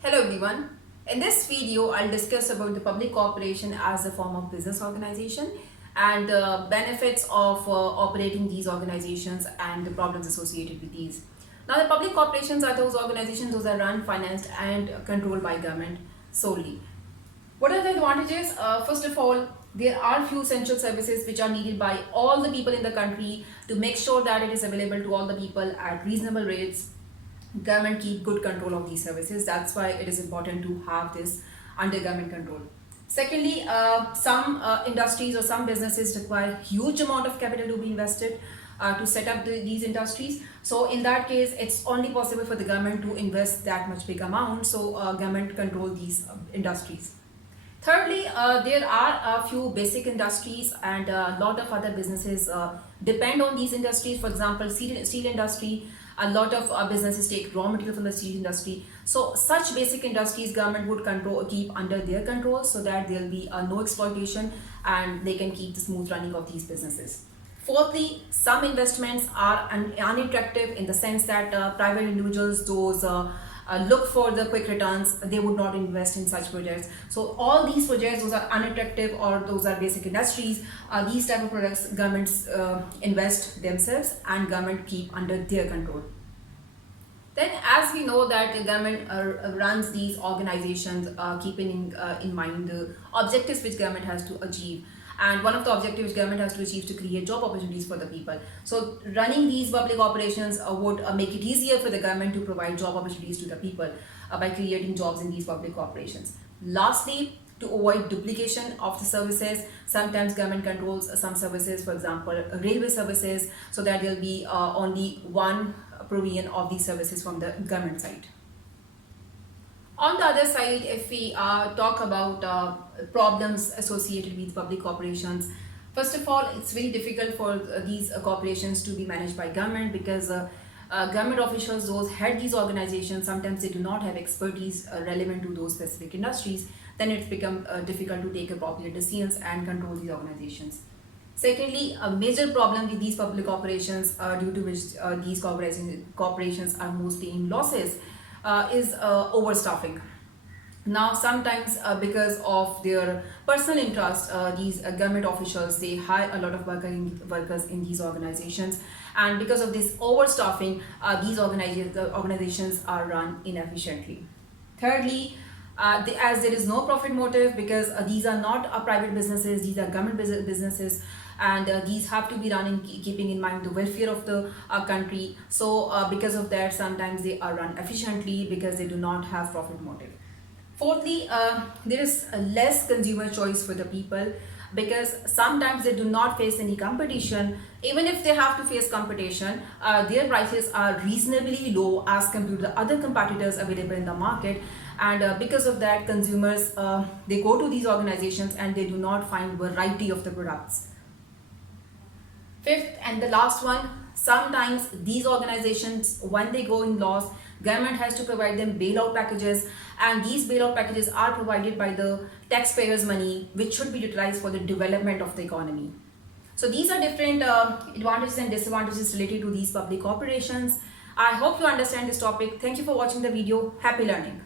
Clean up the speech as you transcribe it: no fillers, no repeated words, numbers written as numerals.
Hello everyone. In this video, I'll discuss about the public corporation as a form of business organization and the benefits of operating these organizations and the problems associated with these. Now, the public corporations are those organizations those are run, financed and controlled by government solely. What are the advantages? First of all, there are few essential services which are needed by all the people in the country to make sure that it is available to all the people at reasonable rates. Government keep good control of these services. That's why it is important to have this under government control. Secondly, some industries or some businesses require huge amount of capital to be invested to set up these industries. So in that case, it's only possible for the government to invest that much big amount. So government control these industries. Thirdly, there are a few basic industries and a lot of other businesses depend on these industries. For example, steel industry, a lot of businesses take raw material from the steel industry. So such basic industries government would keep under their control so that there will be no exploitation and they can keep the smooth running of these businesses. Fourthly, some investments are unattractive in the sense that private individuals, those look for the quick returns, they would not invest in such projects. So all these projects, those are unattractive or those are basic industries, these type of products governments invest themselves and government keep under their control. Then, as we know that the government runs these organizations keeping in mind the objectives which government has to achieve. And one of the objectives government has to achieve is to create job opportunities for the people. So running these public operations would make it easier for the government to provide job opportunities to the people by creating jobs in these public operations. Lastly, to avoid duplication of the services, sometimes government controls some services, for example, railway services, so that there will be only one provision of these services from the government side. On the other side, if we talk about problems associated with public corporations, first of all, it's very difficult for these corporations to be managed by government because government officials, those head these organizations, sometimes they do not have expertise relevant to those specific industries. Then it's become difficult to take appropriate decisions and control these organizations. Secondly, a major problem with these public operations due to which these corporations are mostly in losses is overstaffing. Now, sometimes because of their personal interest, these government officials, they hire a lot of workers in these organizations, and because of this overstaffing, these organizations are run inefficiently. Thirdly, as there is no profit motive because these are not private businesses, these are government businesses, and these have to be run in keeping in mind the welfare of the country. So because of that, sometimes they are run efficiently because they do not have profit motive. Fourthly, there is less consumer choice for the people because sometimes they do not face any competition. Even if they have to face competition, their prices are reasonably low as compared to the other competitors available in the market, and because of that, consumers they go to these organizations and they do not find variety of the products. Fifth and the last one, sometimes these organizations, when they go in loss, government has to provide them bailout packages, and these bailout packages are provided by the taxpayers' money, which should be utilized for the development of the economy. So these are different advantages and disadvantages related to these public corporations. I hope you understand this topic. Thank you for watching the video. Happy learning.